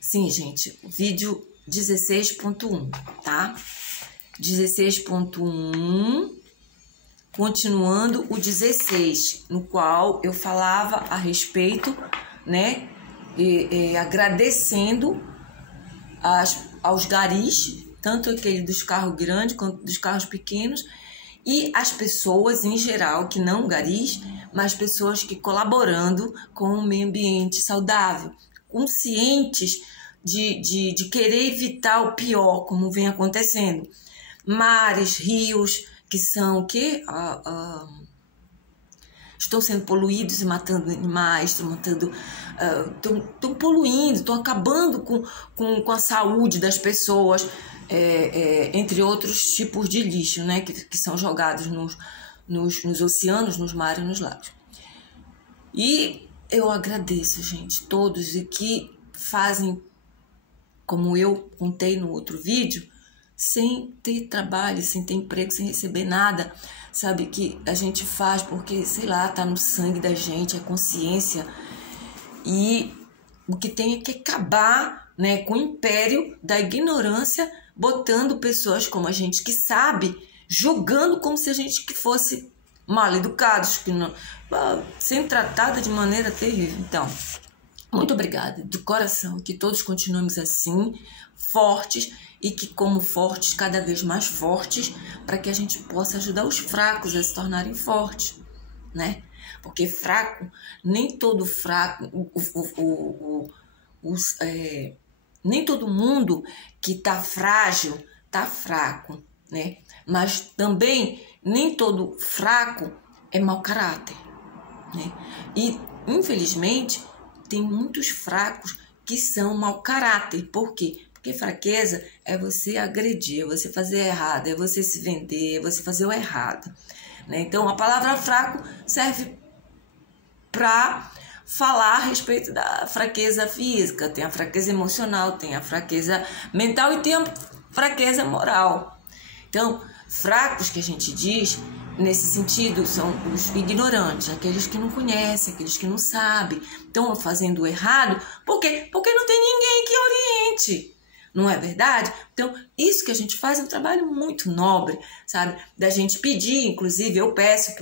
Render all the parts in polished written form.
Sim, gente, vídeo 16.1, tá? 16.1, continuando o 16, no qual eu falava a respeito, né, agradecendo aos garis, tanto aquele dos carros grandes quanto dos carros pequenos, e as pessoas em geral, que não garis, mas pessoas que colaborando com o meio ambiente saudável, conscientes de querer evitar o pior, como vem acontecendo. Mares, rios, que são o quê? Estão sendo poluídos e matando animais, estão poluindo, estão acabando com a saúde das pessoas, entre outros tipos de lixo, né, que são jogados nos oceanos, nos mares e nos lagos. E eu agradeço, gente, todos e que fazem, como eu contei no outro vídeo, sem ter trabalho, sem ter emprego, sem receber nada, sabe, que a gente faz porque, sei lá, tá no sangue da gente, é consciência, e o que tem é que acabar, né, com o império da ignorância, botando pessoas como a gente que sabe, julgando como se a gente que fosse mal educados, que não, sendo tratada de maneira terrível. Então, muito obrigada, de coração, que todos continuemos assim, fortes, e que como fortes, cada vez mais fortes, para que a gente possa ajudar os fracos a se tornarem fortes, né? Porque fraco, nem todo fraco, nem todo mundo que tá frágil, tá fraco, né? Mas também nem todo fraco é mau caráter, né? E, infelizmente, tem muitos fracos que são mau caráter. Por quê? Porque fraqueza é você agredir, é você fazer errado, é você se vender, é você fazer o errado, né? Então, a palavra fraco serve para falar a respeito da fraqueza física. Tem a fraqueza emocional, tem a fraqueza mental e tem a fraqueza moral. Então, fracos que a gente diz, nesse sentido, são os ignorantes, aqueles que não conhecem, aqueles que não sabem, estão fazendo errado. Por quê? Porque não tem ninguém que oriente. Não é verdade? Então, isso que a gente faz é um trabalho muito nobre, sabe? Da gente pedir, inclusive, eu peço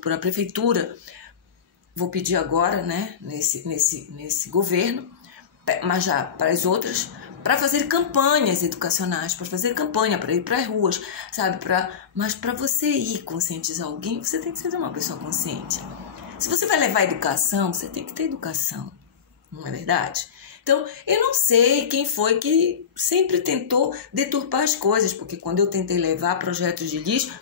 para a prefeitura, vou pedir agora, né, nesse governo, mas já para as outras, para fazer campanhas educacionais, para fazer campanha, para ir para as ruas, sabe? Mas para você ir conscientizar alguém, você tem que ser uma pessoa consciente. Se você vai levar educação, você tem que ter educação, não é verdade? Então, eu não sei quem foi que sempre tentou deturpar as coisas, porque quando eu tentei levar projetos de lixo,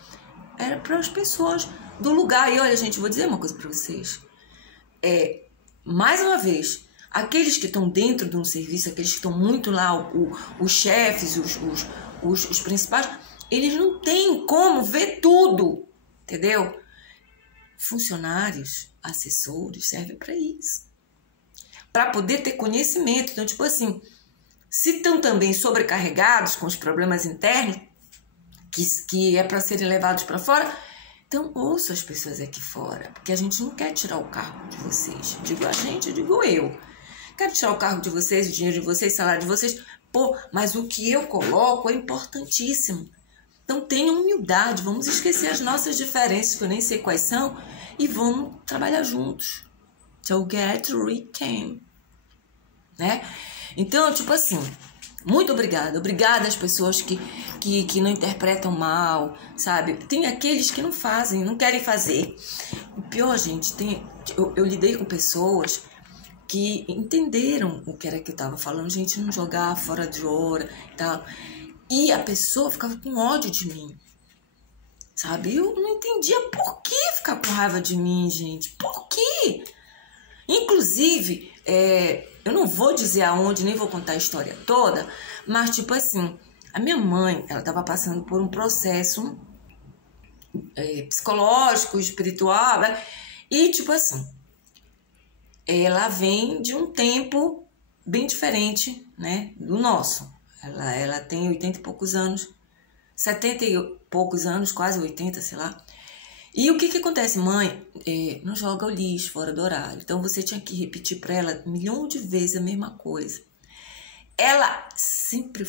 era para as pessoas do lugar. E olha, gente, vou dizer uma coisa para vocês. Mais uma vez, aqueles que estão dentro de um serviço, aqueles que estão muito lá, os chefes, os principais, eles não têm como ver tudo, entendeu? Funcionários, assessores, servem para isso. Para poder ter conhecimento. Então, tipo assim, se estão também sobrecarregados com os problemas internos, que é para serem levados para fora, então ouçam as pessoas aqui fora, porque a gente não quer tirar o cargo de vocês. Digo a gente, digo eu. Quero tirar o cargo de vocês, o dinheiro de vocês, o salário de vocês. Pô, mas o que eu coloco é importantíssimo. Então tenham humildade, vamos esquecer as nossas diferenças, que eu nem sei quais são, e vamos trabalhar juntos. So get written, né? Então, tipo assim, muito obrigada. Obrigada às pessoas que não interpretam mal, sabe? Tem aqueles que não fazem, não querem fazer. O pior, gente, eu lidei com pessoas que entenderam o que era que eu tava falando, gente, não jogar fora de hora e tal. E a pessoa ficava com ódio de mim, sabe? Eu não entendia por que ficar com raiva de mim, gente. Por quê? Inclusive, eu não vou dizer aonde, nem vou contar a história toda, mas tipo assim, a minha mãe, ela estava passando por um processo psicológico, espiritual, né? E tipo assim, ela vem de um tempo bem diferente, né, do nosso. Ela tem 80 e poucos anos, 70 e poucos anos, quase 80, sei lá. E o que que acontece? Mãe, não joga o lixo fora do horário. Então você tinha que repetir para ela 1 milhão de vezes a mesma coisa. Ela sempre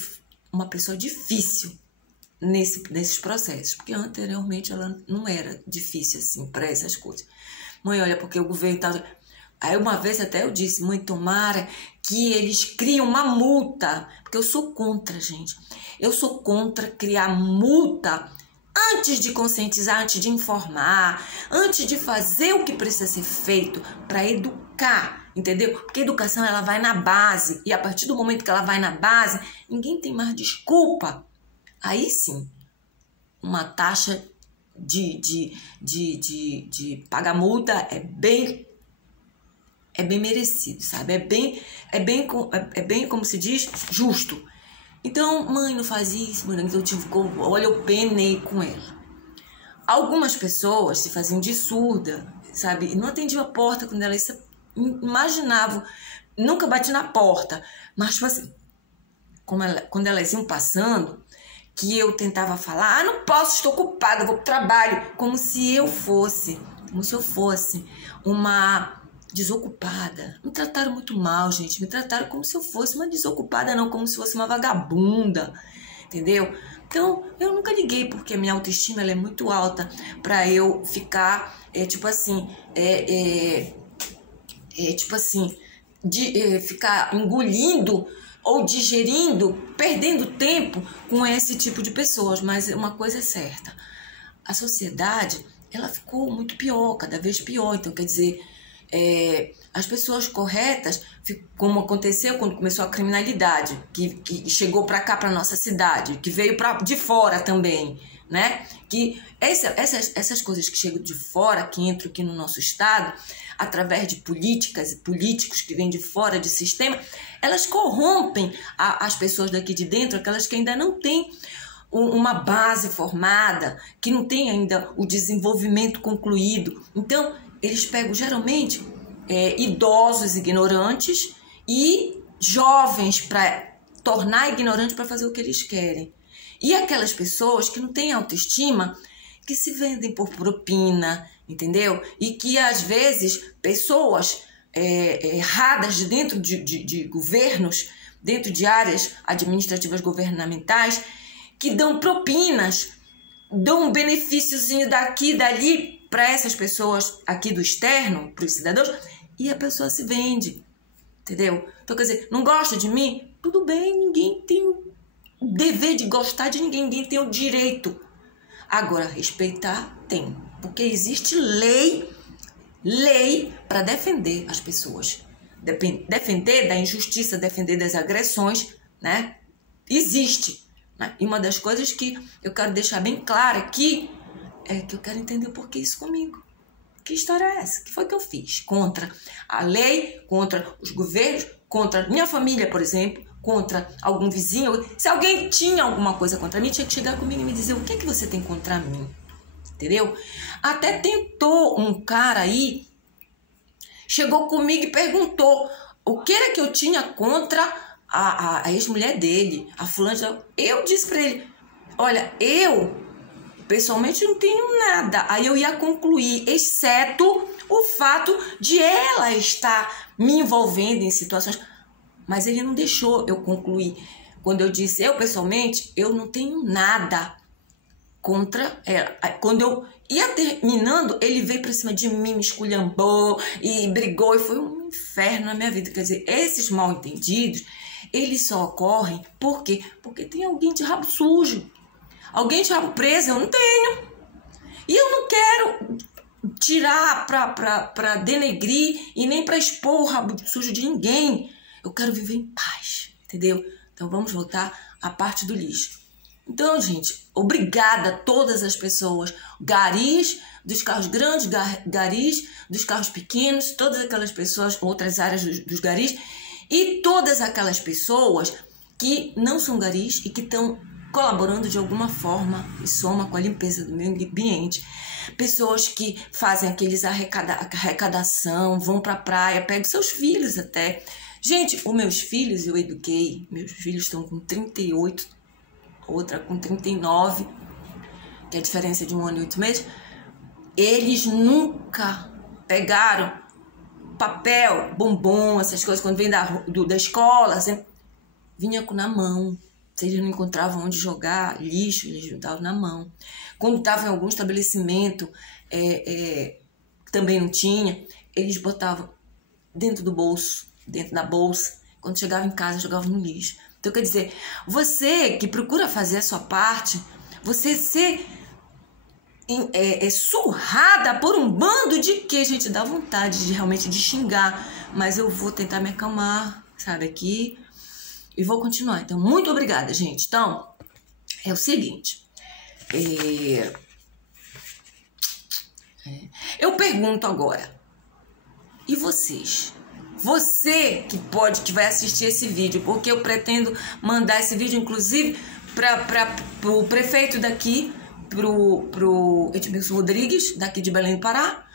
uma pessoa difícil nesses processos, porque anteriormente ela não era difícil assim para essas coisas. Mãe, olha, porque o governo tá... Aí uma vez até eu disse, mãe, tomara que eles criem uma multa, porque eu sou contra, gente. Eu sou contra criar multa antes de conscientizar, antes de informar, antes de fazer o que precisa ser feito para educar, entendeu? Porque a educação ela vai na base, e a partir do momento que ela vai na base, ninguém tem mais desculpa. Aí sim, uma taxa de pagar multa é bem merecido, sabe? É bem, como se diz, justo. Então, mãe, não faz isso, mãe, então olha, eu penei com ela. Algumas pessoas se faziam de surda, sabe? E não atendiam a porta quando elas imaginavam, nunca bati na porta, mas tipo assim, quando elas iam passando, que eu tentava falar, não posso, estou ocupada, vou pro trabalho, como se eu fosse uma desocupada. Me trataram muito mal, gente. Me trataram como se eu fosse uma desocupada, não, como se fosse uma vagabunda, entendeu? Então, eu nunca liguei, porque a minha autoestima ela é muito alta para eu ficar, ficar engolindo ou digerindo, perdendo tempo com esse tipo de pessoas. Mas uma coisa é certa, a sociedade, ela ficou muito pior, cada vez pior. Então, quer dizer, as pessoas corretas, como aconteceu quando começou a criminalidade, que chegou para cá, para nossa cidade, que veio de fora também, né? Que essas coisas que chegam de fora, que entram aqui no nosso estado, através de políticas e políticos que vêm de fora de sistema, elas corrompem as pessoas daqui de dentro, aquelas que ainda não têm uma base formada, que não tem ainda o desenvolvimento concluído. Então, eles pegam geralmente idosos ignorantes e jovens para tornar ignorantes para fazer o que eles querem. E aquelas pessoas que não têm autoestima, que se vendem por propina, entendeu? E que às vezes pessoas erradas dentro de governos, dentro de áreas administrativas governamentais, que dão propinas, dão um benefíciozinho daqui e dali para essas pessoas aqui do externo, para os cidadãos, e a pessoa se vende, entendeu? Então, quer dizer, não gosta de mim? Tudo bem, ninguém tem o dever de gostar de ninguém, ninguém tem o direito. Agora, respeitar tem, porque existe lei para defender as pessoas, defender da injustiça, defender das agressões, né? Existe. E uma das coisas que eu quero deixar bem clara aqui é que eu quero entender por que isso comigo. Que história é essa? O que foi que eu fiz? Contra a lei, contra os governos, contra minha família, por exemplo, contra algum vizinho. Se alguém tinha alguma coisa contra mim, tinha que chegar comigo e me dizer o que você tem contra mim. Entendeu? Até tentou um cara aí, chegou comigo e perguntou o que era que eu tinha contra a ex-mulher dele, a fulana. Eu disse pra ele, olha, eu pessoalmente não tenho nada. Aí eu ia concluir, exceto o fato de ela estar me envolvendo em situações. Mas ele não deixou eu concluir. Quando eu disse, eu pessoalmente, eu não tenho nada contra ela. Quando eu ia terminando, ele veio pra cima de mim, me esculhambou e brigou, e foi um inferno na minha vida. Quer dizer, esses mal entendidos, eles só ocorrem por quê? Porque tem alguém de rabo sujo. Alguém de rabo preso, eu não tenho. E eu não quero tirar pra denegrir e nem pra expor o rabo sujo de ninguém. Eu quero viver em paz, entendeu? Então vamos voltar à parte do lixo. Então, gente, obrigada a todas as pessoas, garis dos carros grandes, garis dos carros pequenos, todas aquelas pessoas, outras áreas dos garis, e todas aquelas pessoas que não são garis e que estão colaborando de alguma forma e soma com a limpeza do meio ambiente. Pessoas que fazem aqueles arrecadação, vão pra praia, pegam seus filhos até. Gente, os meus filhos eu eduquei, meus filhos estão com 38, outra com 39, que é a diferença de 1 ano e 8 meses. Eles nunca pegaram papel, bombom, essas coisas, quando vem da escola, assim, vinha na mão. Se eles não encontravam onde jogar lixo, eles jogavam na mão. Quando estava em algum estabelecimento, também não tinha, eles botavam dentro do bolso, dentro da bolsa. Quando chegava em casa, jogavam no lixo. Então, quer dizer, você que procura fazer a sua parte, você ser surrada por um bando de que a gente dá vontade de realmente de xingar, mas eu vou tentar me acalmar, sabe, aqui, e vou continuar. Então, muito obrigada, gente. Então, é o seguinte, eu pergunto agora, e vocês? Você que vai assistir esse vídeo, porque eu pretendo mandar esse vídeo, inclusive, para o prefeito daqui, pro Edmilson Rodrigues, daqui de Belém do Pará,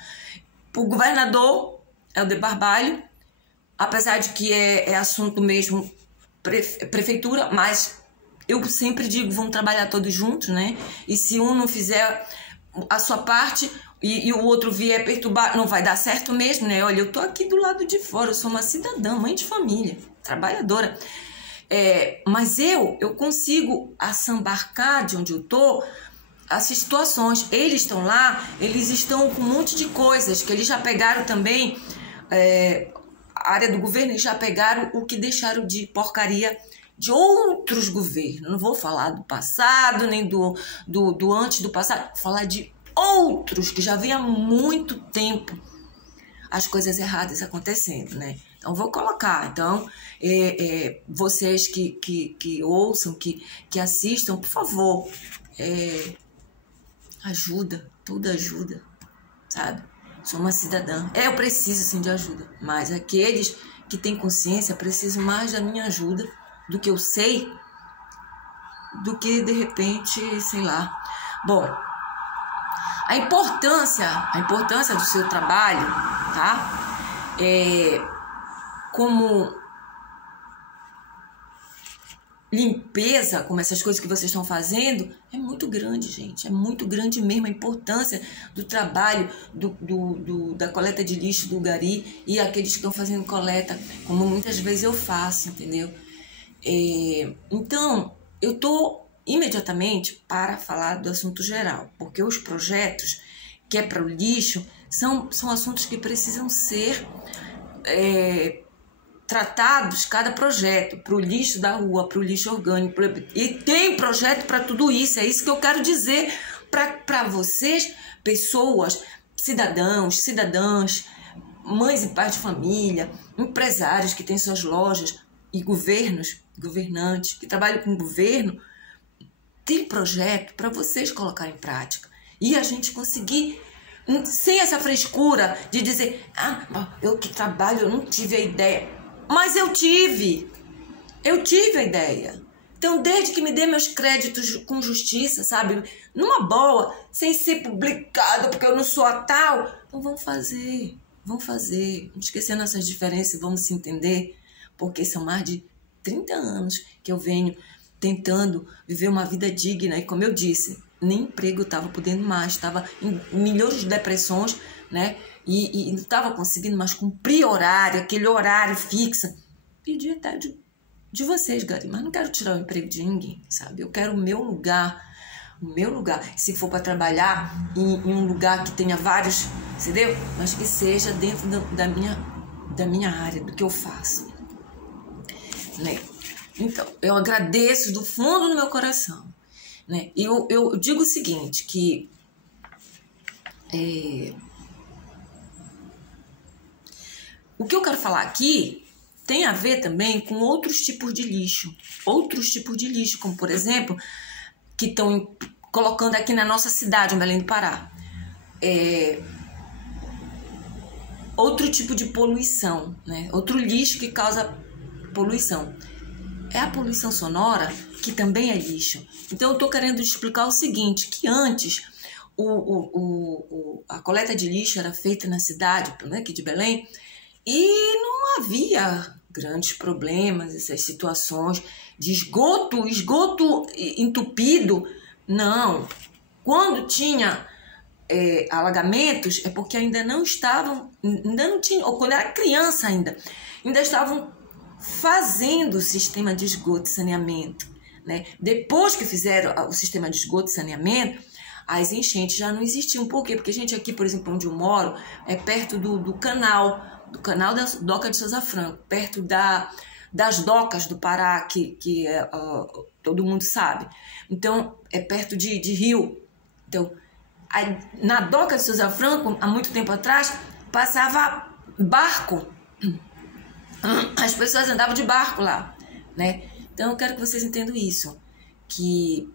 pro governador Helder Barbalho, apesar de que é assunto mesmo prefeitura, mas eu sempre digo, vamos trabalhar todos juntos, né? E se um não fizer a sua parte e o outro vier perturbar, não vai dar certo mesmo, né? Olha, eu tô aqui do lado de fora, eu sou uma cidadã, mãe de família, trabalhadora. Mas eu consigo assambarcar de onde eu tô as situações. Eles estão lá, eles estão com um monte de coisas que eles já pegaram também, a área do governo, eles já pegaram o que deixaram de porcaria de outros governos. Não vou falar do passado, nem do antes do passado, vou falar de outros que já vem há muito tempo as coisas erradas acontecendo, né? Então, vou colocar. Então, vocês que ouçam, que assistam, por favor, ajuda, toda ajuda, sabe? Sou uma cidadã. Eu preciso, sim, de ajuda. Mas aqueles que têm consciência precisam mais da minha ajuda do que eu sei, do que, de repente, sei lá. Bom, a importância do seu trabalho, tá? Como limpeza, como essas coisas que vocês estão fazendo, é muito grande, gente. É muito grande mesmo a importância do trabalho da coleta de lixo do Gari e aqueles que estão fazendo coleta, como muitas vezes eu faço, entendeu? Então, eu estou imediatamente para falar do assunto geral, porque os projetos que é para o lixo são assuntos que precisam ser tratados, cada projeto, para o lixo da rua, para o lixo orgânico, e tem projeto para tudo isso. É isso que eu quero dizer para vocês, pessoas, cidadãos, cidadãs, mães e pais de família, empresários que têm suas lojas e governantes que trabalham com o governo. Tem projeto para vocês colocarem em prática e a gente conseguir, sem essa frescura de dizer, eu que trabalho, eu não tive a ideia. Mas eu tive a ideia. Então, desde que me dê meus créditos com justiça, sabe? Numa boa, sem ser publicado, porque eu não sou a tal. Então, vamos fazer. Vamos esquecendo essas diferenças, vamos se entender. Porque são mais de 30 anos que eu venho tentando viver uma vida digna. E como eu disse, nem emprego eu estava podendo mais. Estava em milhões de depressões, né? E não estava conseguindo mais cumprir horário, aquele horário fixo. Pedi até de vocês, Gari, mas não quero tirar o emprego de ninguém, sabe? Eu quero o meu lugar. Se for para trabalhar em um lugar que tenha vários, entendeu? Mas que seja dentro da minha área, do que eu faço, né? Então, eu agradeço do fundo do meu coração, né? E eu digo o seguinte, que o que eu quero falar aqui tem a ver também com outros tipos de lixo, como, por exemplo, que estão colocando aqui na nossa cidade, em Belém do Pará. Outro tipo de poluição, né? Outro lixo que causa poluição. É a poluição sonora, que também é lixo. Então, eu estou querendo explicar o seguinte, que antes a coleta de lixo era feita na cidade, né, aqui de Belém, e não havia grandes problemas, essas situações de esgoto entupido. Não. Quando tinha alagamentos é porque ainda não tinham, ou quando era criança ainda estavam fazendo o sistema de esgoto e saneamento, né? Depois que fizeram o sistema de esgoto e saneamento, as enchentes já não existiam. Por quê? Porque a gente aqui, por exemplo, onde eu moro, é perto do canal da Doca de Souza Franco, perto das docas do Pará, que todo mundo sabe. Então, é perto de rio. Então, na Doca de Souza Franco, há muito tempo atrás, passava barco. As pessoas andavam de barco lá, né? Então, eu quero que vocês entendam isso, que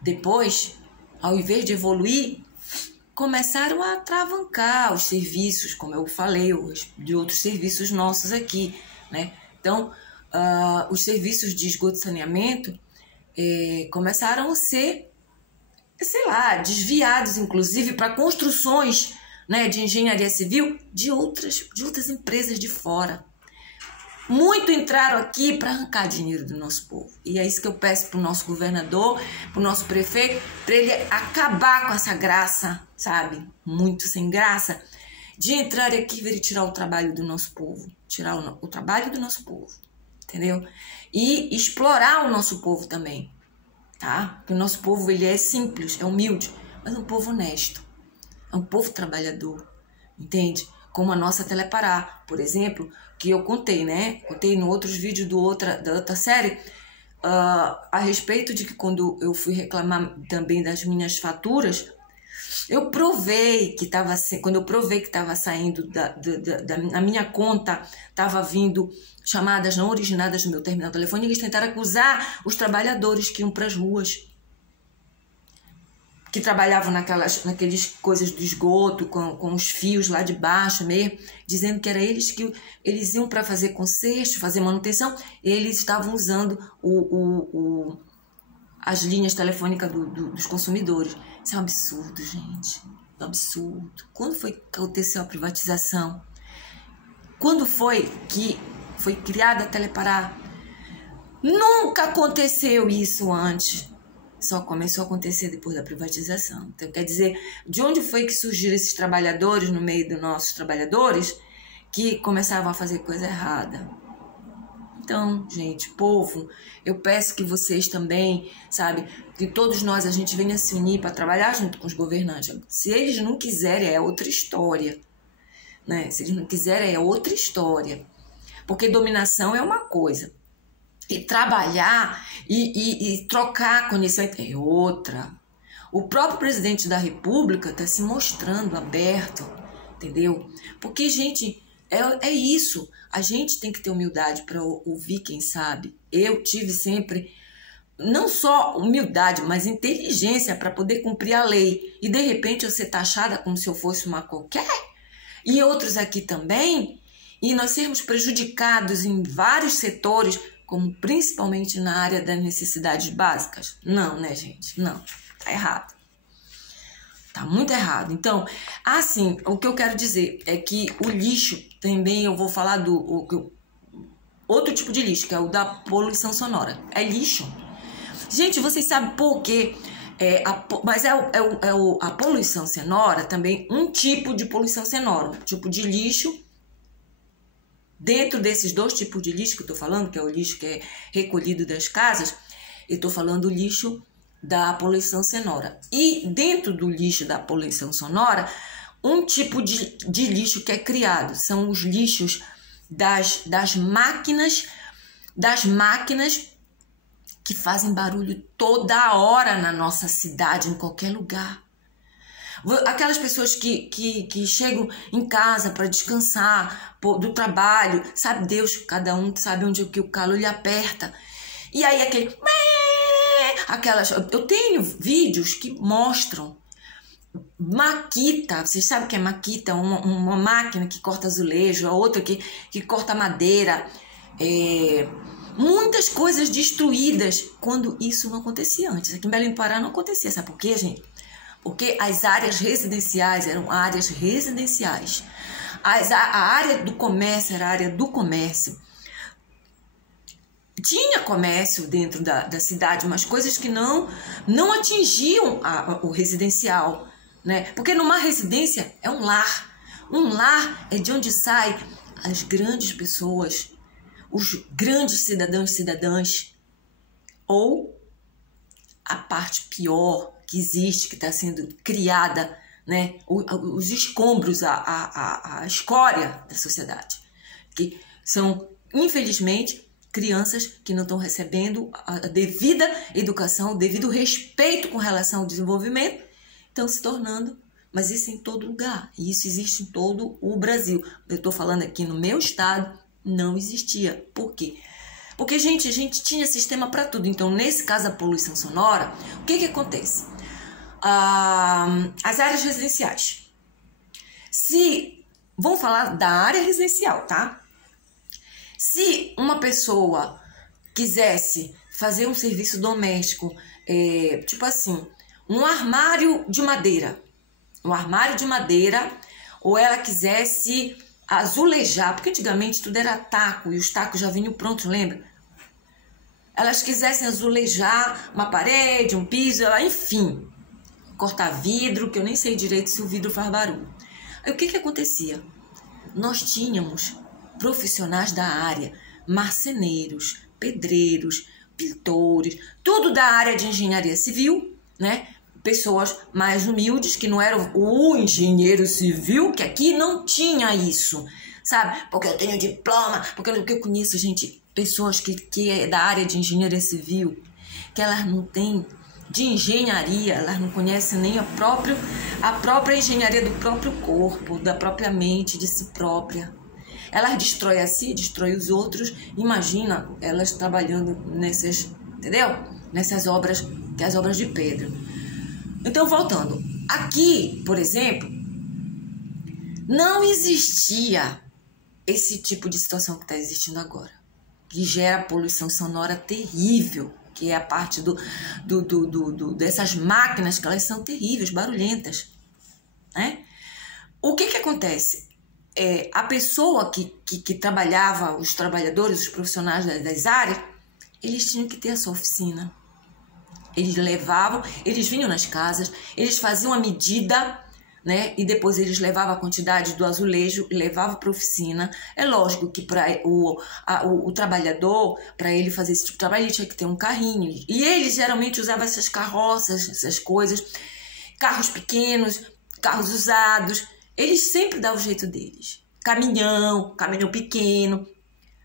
depois, ao invés de evoluir, começaram a atravancar os serviços, como eu falei, de outros serviços nossos aqui, né? Então, os serviços de esgoto e saneamento começaram a ser, sei lá, desviados, inclusive, para construções, né, de engenharia civil de outras empresas de fora. Muito entraram aqui para arrancar dinheiro do nosso povo. E é isso que eu peço para o nosso governador, para o nosso prefeito, para ele acabar com essa graça, sabe? Muito sem graça, de entrar aqui e vir tirar o trabalho do nosso povo. Tirar o trabalho do nosso povo, entendeu? E explorar o nosso povo também, tá? Porque o nosso povo, ele é simples, é humilde, mas é um povo honesto. É um povo trabalhador, entende? Como a nossa Telepará, por exemplo, que eu contei, né? Contei no outros vídeos da outra série, a respeito de que quando eu fui reclamar também das minhas faturas, eu provei que estava, quando eu provei que estava saindo na minha conta, estava vindo chamadas não originadas no meu terminal telefônico, eles tentaram acusar os trabalhadores que iam para as ruas, que trabalhavam naqueles coisas do esgoto, com os fios lá de baixo mesmo, dizendo que era eles que eles iam para fazer conserto, fazer manutenção, eles estavam usando as linhas telefônicas dos consumidores. Isso é um absurdo, gente. É um absurdo. Quando foi que aconteceu a privatização? Quando foi que foi criada a Telepará? Nunca aconteceu isso antes. Só começou a acontecer depois da privatização. Então, quer dizer, de onde foi que surgiram esses trabalhadores no meio dos nossos trabalhadores que começavam a fazer coisa errada? Então, gente, povo, eu peço que vocês também, sabe, que todos nós, a gente venha se unir para trabalhar junto com os governantes. Se eles não quiserem, é outra história, né? Se eles não quiserem, é outra história. Porque dominação é uma coisa. E trabalhar e trocar conhecimento é outra. O próprio presidente da República está se mostrando aberto, entendeu? Porque, gente, é isso. A gente tem que ter humildade para ouvir quem sabe. Eu tive sempre, não só humildade, mas inteligência para poder cumprir a lei. E, de repente, eu ser taxada como se eu fosse uma qualquer. E outros aqui também. E nós sermos prejudicados em vários setores, como principalmente na área das necessidades básicas. Não, né, gente? Não. Tá errado. Tá muito errado. Então, assim, o que eu quero dizer é que o lixo, também eu vou falar do outro tipo de lixo, que é o da poluição sonora. É lixo. Gente, vocês sabem por quê? Mas a poluição sonora também, um tipo de poluição sonora, um tipo de lixo. Dentro desses dois tipos de lixo que eu estou falando, que é o lixo que é recolhido das casas, eu estou falando do lixo da poluição sonora. E dentro do lixo da poluição sonora, um tipo de lixo que é criado são os lixos das máquinas que fazem barulho toda hora na nossa cidade, em qualquer lugar. Aquelas pessoas que chegam em casa para descansar do trabalho, sabe Deus, cada um sabe onde que o calo lhe aperta. E aí eu tenho vídeos que mostram maquita, vocês sabem o que é maquita? Uma máquina que corta azulejo, a outra que corta madeira, muitas coisas destruídas, quando isso não acontecia antes. Aqui em Belém do Pará não acontecia, sabe por quê, gente? Porque as áreas residenciais eram áreas residenciais. A área do comércio era a área do comércio. Tinha comércio dentro da cidade, mas coisas que não atingiam o residencial. né? Porque numa residência é um lar. Um lar é de onde saem as grandes pessoas, os grandes cidadãos e cidadãs, ou a parte pior que existe, que está sendo criada, né? Os escombros, a escória da sociedade, que são, infelizmente, crianças que não estão recebendo a devida educação, o devido respeito com relação ao desenvolvimento, estão se tornando, mas isso em todo lugar, e isso existe em todo o Brasil. Eu estou falando aqui no meu estado, não existia. Por quê? Porque, gente, a gente tinha sistema para tudo. Então, nesse caso, a poluição sonora, o que acontece? As áreas residenciais. Vamos falar da área residencial, tá? Se uma pessoa quisesse fazer um serviço doméstico, tipo assim, um armário de madeira, ou ela quisesse azulejar, porque antigamente tudo era taco e os tacos já vinham prontos, lembra? Elas quisessem azulejar uma parede, um piso, enfim, cortar vidro, que eu nem sei direito se o vidro faz barulho. Aí o que acontecia? Nós tínhamos profissionais da área, marceneiros, pedreiros, pintores, tudo da área de engenharia civil, né? Pessoas mais humildes, que não eram o engenheiro civil, que aqui não tinha isso, sabe? Porque eu tenho diploma, porque eu conheço, gente, pessoas que é da área de engenharia civil, que elas não têm de engenharia, elas não conhecem nem a própria engenharia do próprio corpo, da própria mente, de si própria. Elas destroem a si, destroem os outros. Imagina elas trabalhando nessas, entendeu? Nessas obras, que é as obras de pedra. Então, voltando. Aqui, por exemplo, não existia esse tipo de situação que está existindo agora, que gera poluição sonora terrível, que é a parte dessas máquinas, que elas são terríveis, barulhentas, né? O que acontece? A pessoa que trabalhava, os trabalhadores, os profissionais das áreas, eles tinham que ter a sua oficina. Eles vinham nas casas, eles faziam a medida, né? E depois eles levavam a quantidade do azulejo, levavam para a oficina. É lógico que para o trabalhador, para ele fazer esse tipo de trabalho, ele tinha que ter um carrinho. E eles geralmente usavam essas carroças, essas coisas, carros pequenos, carros usados. Eles sempre davam o jeito deles. Caminhão pequeno,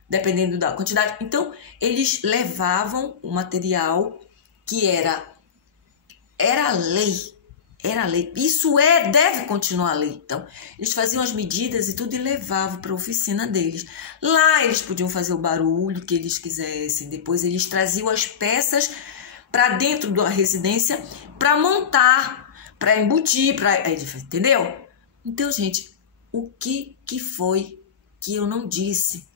dependendo da quantidade. Então, eles levavam o material que era lei. Era lei. Isso deve continuar a lei. Então, eles faziam as medidas e tudo e levavam para a oficina deles. Lá eles podiam fazer o barulho que eles quisessem. Depois eles traziam as peças para dentro da residência para montar, para embutir, entendeu? Então, gente, o que foi que eu não disse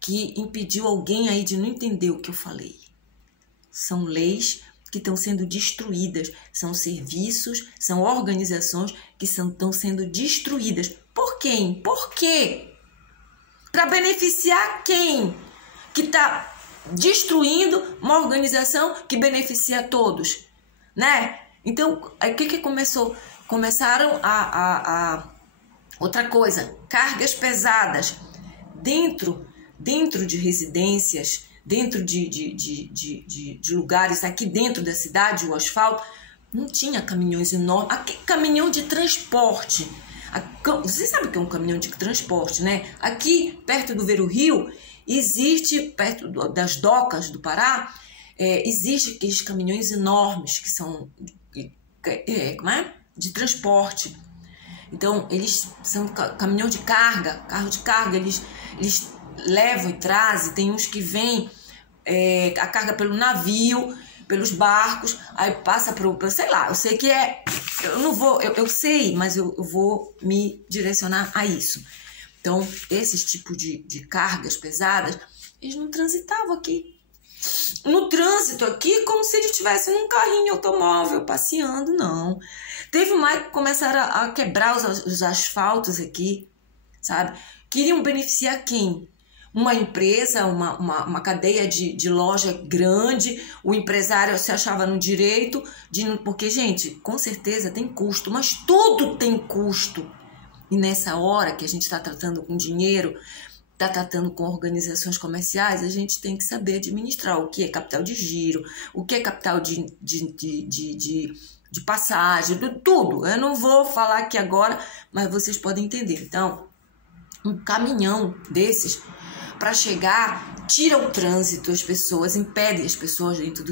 que impediu alguém aí de não entender o que eu falei? São leis que estão sendo destruídas, são serviços, são organizações que estão sendo destruídas. Por quem? Por quê? Para beneficiar quem? Que está destruindo uma organização que beneficia a todos, né? Então, o que começou? Começaram outra coisa, cargas pesadas dentro de residências, dentro de lugares, aqui dentro da cidade, o asfalto, não tinha caminhões enormes. Aqui, caminhão de transporte. Você sabe o que é um caminhão de transporte, né? Aqui, perto do Ver o Rio, existe, perto das docas do Pará, existe aqueles caminhões enormes que são de transporte. Então, eles são caminhão de carga, carro de carga, eles levam e trazem. Tem uns que vêm a carga pelo navio, pelos barcos, aí passa para, sei lá, eu sei que eu não vou, eu sei, mas eu vou me direcionar a isso. Então, esses tipos de cargas pesadas, eles não transitavam aqui. No trânsito aqui, como se eles estivessem num carrinho automóvel, passeando, não. Teve mais que começaram a quebrar os asfaltos aqui, sabe? Queriam beneficiar quem? uma empresa, uma cadeia de loja grande, o empresário se achava no direito, porque, gente, com certeza tem custo, mas tudo tem custo. E nessa hora que a gente está tratando com dinheiro, está tratando com organizações comerciais, a gente tem que saber administrar o que é capital de giro, o que é capital de passagem, tudo. Eu não vou falar aqui agora, mas vocês podem entender. Então, um caminhão desses, para chegar, tira o trânsito, as pessoas, impede as pessoas dentro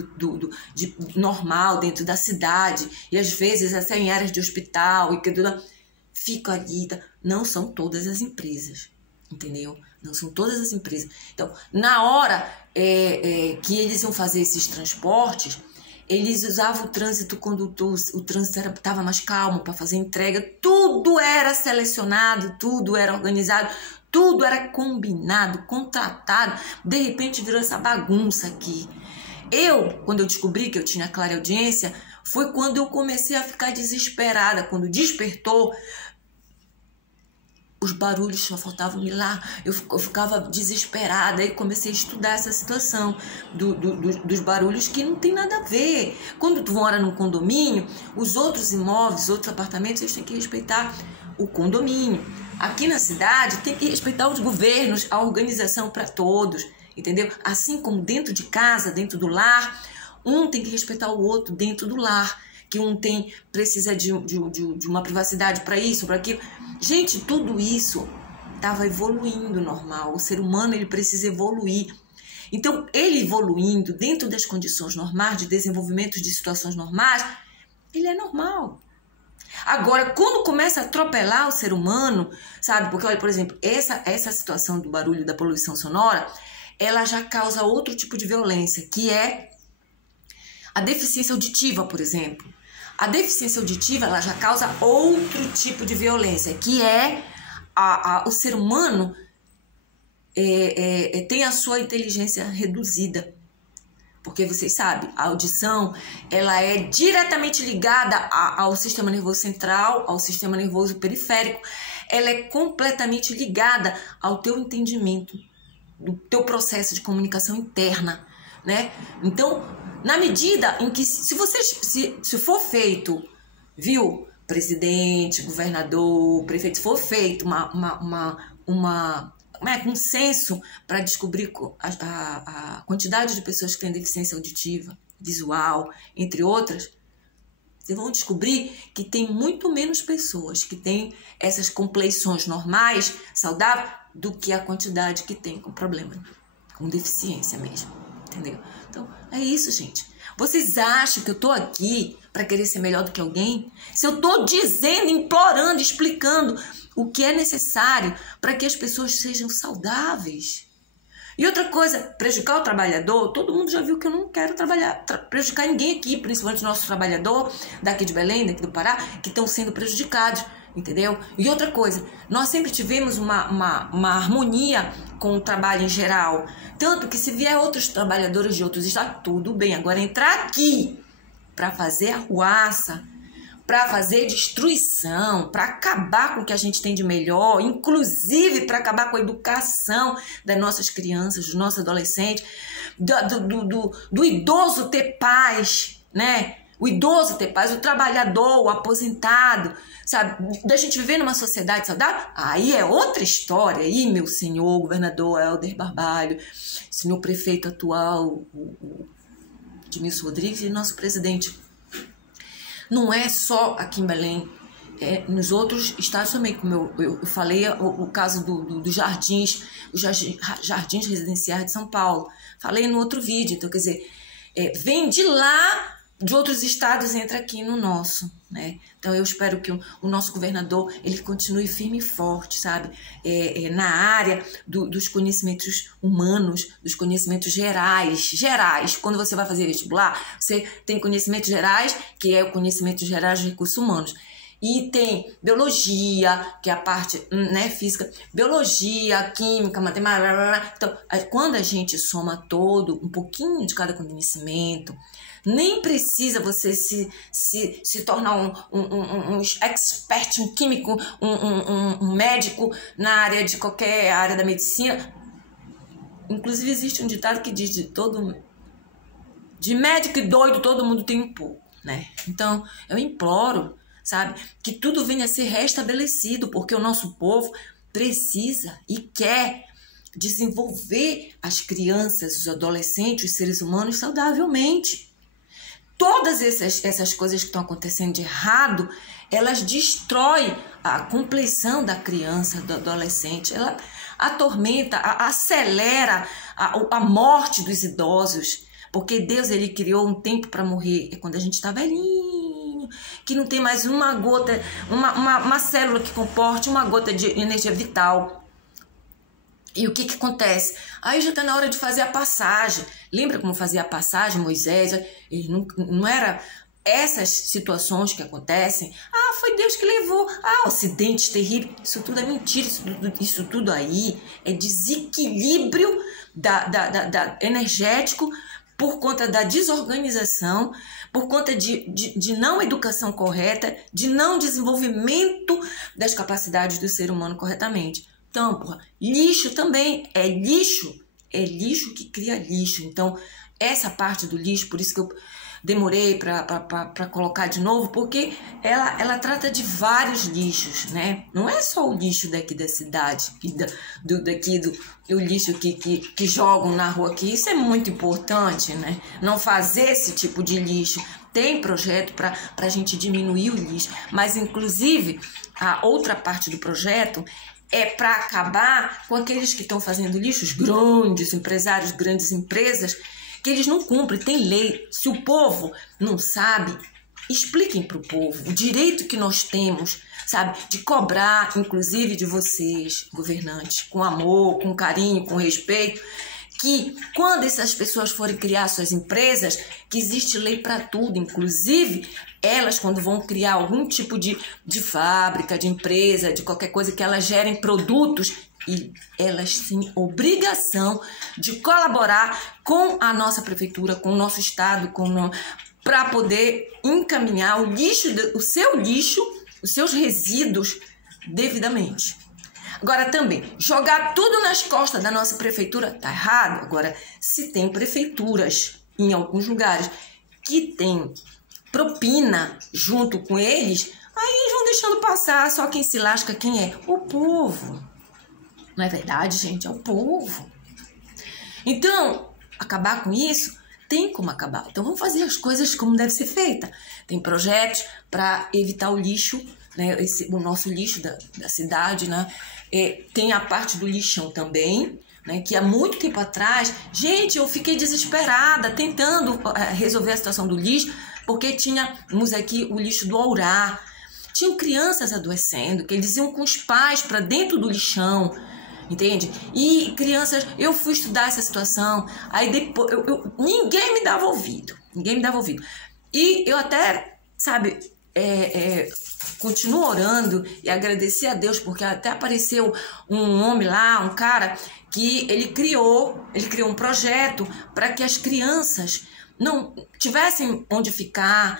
de normal, dentro da cidade, e às vezes até em áreas de hospital, e que fica ali. Não são todas as empresas, entendeu? Não são todas as empresas. Então, na hora que eles iam fazer esses transportes, eles usavam o trânsito quando o trânsito estava mais calmo para fazer entrega. Tudo era selecionado, tudo era organizado, tudo era combinado, contratado. De repente virou essa bagunça aqui. Quando eu descobri que eu tinha clareaudiência, foi quando eu comecei a ficar desesperada. Quando despertou, os barulhos só faltavam me lá, eu ficava desesperada, aí comecei a estudar essa situação dos barulhos que não tem nada a ver. Quando tu mora num condomínio, os outros imóveis, outros apartamentos, eles têm que respeitar o condomínio. Aqui na cidade tem que respeitar os governos, a organização para todos, entendeu? Assim como dentro de casa, dentro do lar, um tem que respeitar o outro dentro do lar, que um precisa de uma privacidade para isso, para aquilo. Gente, tudo isso estava evoluindo normal. O ser humano, ele precisa evoluir. Então, ele evoluindo dentro das condições normais, de desenvolvimento de situações normais, ele é normal. Agora, quando começa a atropelar o ser humano, sabe? Porque, olha, por exemplo, essa situação do barulho, da poluição sonora, ela já causa outro tipo de violência, que é a deficiência auditiva, por exemplo. A deficiência auditiva, ela já causa outro tipo de violência, que é o ser humano tem a sua inteligência reduzida. Porque vocês sabem, a audição, ela é diretamente ligada ao sistema nervoso central, ao sistema nervoso periférico. Ela é completamente ligada ao teu entendimento, do teu processo de comunicação interna, né? Então, na medida em que, se for feito, viu, presidente, governador, prefeito, se for feito um censo para descobrir a quantidade de pessoas que têm deficiência auditiva, visual, entre outras, vocês vão descobrir que tem muito menos pessoas que têm essas compleições normais, saudáveis, do que a quantidade que tem com problema, com deficiência mesmo, entendeu? Então, é isso, gente. Vocês acham que eu tô aqui para querer ser melhor do que alguém? Se eu tô dizendo, implorando, explicando o que é necessário para que as pessoas sejam saudáveis. E outra coisa, prejudicar o trabalhador, todo mundo já viu que eu não quero prejudicar ninguém aqui, principalmente o nosso trabalhador daqui de Belém, daqui do Pará, que estão sendo prejudicados, entendeu? E outra coisa, nós sempre tivemos uma harmonia com o trabalho em geral, tanto que se vier outros trabalhadores de outros estados, tudo bem, agora entrar aqui para fazer arruaça, para fazer destruição, para acabar com o que a gente tem de melhor, inclusive para acabar com a educação das nossas crianças, dos nossos adolescentes, do idoso ter paz, né? O idoso ter paz, o trabalhador, o aposentado, sabe? Da gente viver numa sociedade saudável, aí é outra história. Aí, meu senhor governador Helder Barbalho, senhor prefeito atual, o Edmilson Rodrigues, e nosso presidente. Não é só aqui em Belém, nos outros estados também, como eu falei, o caso dos jardins, os jardins residenciais de São Paulo. Falei no outro vídeo, então quer dizer, vem de lá, de outros estados, entra aqui no nosso, né? Então eu espero que o nosso governador, ele continue firme e forte, sabe? Na área dos conhecimentos humanos, dos conhecimentos gerais. Quando você vai fazer vestibular, você tem conhecimentos gerais, que é o conhecimento geral de recursos humanos. E tem biologia, que é a parte, né, física, biologia, química, matemática. Então, quando a gente soma todo, um pouquinho de cada conhecimento, nem precisa você se tornar um expert, um químico, um médico na área de qualquer área da medicina. Inclusive existe um ditado que diz de médico e doido todo mundo tem um pouco, né? Então eu imploro, sabe, que tudo venha a ser restabelecido, porque o nosso povo precisa e quer desenvolver as crianças, os adolescentes, os seres humanos saudavelmente. Todas essas coisas que estão acontecendo de errado, elas destroem a compleição da criança, do adolescente, ela atormenta, acelera a morte dos idosos, porque Deus, ele criou um tempo para morrer, é quando a gente está velhinho, que não tem mais uma gota, uma célula que comporte uma gota de energia vital. E o que acontece? Aí já está na hora de fazer a passagem. Lembra como fazia a passagem, Moisés? Ele não era essas situações que acontecem. Ah, foi Deus que levou. Ah, acidentes terríveis. Isso tudo é mentira. Isso tudo aí é desequilíbrio energético por conta da desorganização, por conta de não educação correta, de não desenvolvimento das capacidades do ser humano corretamente. Então, porra, lixo também é lixo que cria lixo. Então, essa parte do lixo, por isso que eu demorei para colocar de novo, porque ela trata de vários lixos, né? Não é só o lixo daqui da cidade, o lixo que jogam na rua aqui. Isso é muito importante, né? Não fazer esse tipo de lixo. Tem projeto para a gente diminuir o lixo, mas inclusive a outra parte do projeto é para acabar com aqueles que estão fazendo lixos grandes, empresários, grandes empresas, que eles não cumprem, tem lei. Se o povo não sabe, expliquem para o povo o direito que nós temos, sabe, de cobrar, inclusive de vocês, governantes, com amor, com carinho, com respeito, que quando essas pessoas forem criar suas empresas, que existe lei para tudo, inclusive elas, quando vão criar algum tipo de fábrica, de empresa, de qualquer coisa, que elas gerem produtos, e elas têm obrigação de colaborar com a nossa prefeitura, com o nosso estado, para poder encaminhar o seu lixo, os seus resíduos devidamente. Agora também, jogar tudo nas costas da nossa prefeitura tá errado. Agora, se tem prefeituras em alguns lugares que tem propina junto com eles, aí eles vão deixando passar, só quem se lasca quem é? O povo. Não é verdade, gente? É o povo. Então, acabar com isso, tem como acabar. Então, vamos fazer as coisas como deve ser feita. Tem projetos para evitar o lixo, né? O nosso lixo da cidade, né? Tem a parte do lixão também, né? Que há muito tempo atrás, gente, eu fiquei desesperada tentando resolver a situação do lixo, porque tínhamos aqui o lixo do Aurá. Tinham crianças adoecendo, que eles iam com os pais para dentro do lixão, entende? E crianças, eu fui estudar essa situação, aí depois, ninguém me dava ouvido. E eu até, sabe, continuo orando e agradeci a Deus, porque até apareceu um homem lá, um cara, que ele criou um projeto para que as crianças não tivessem onde ficar,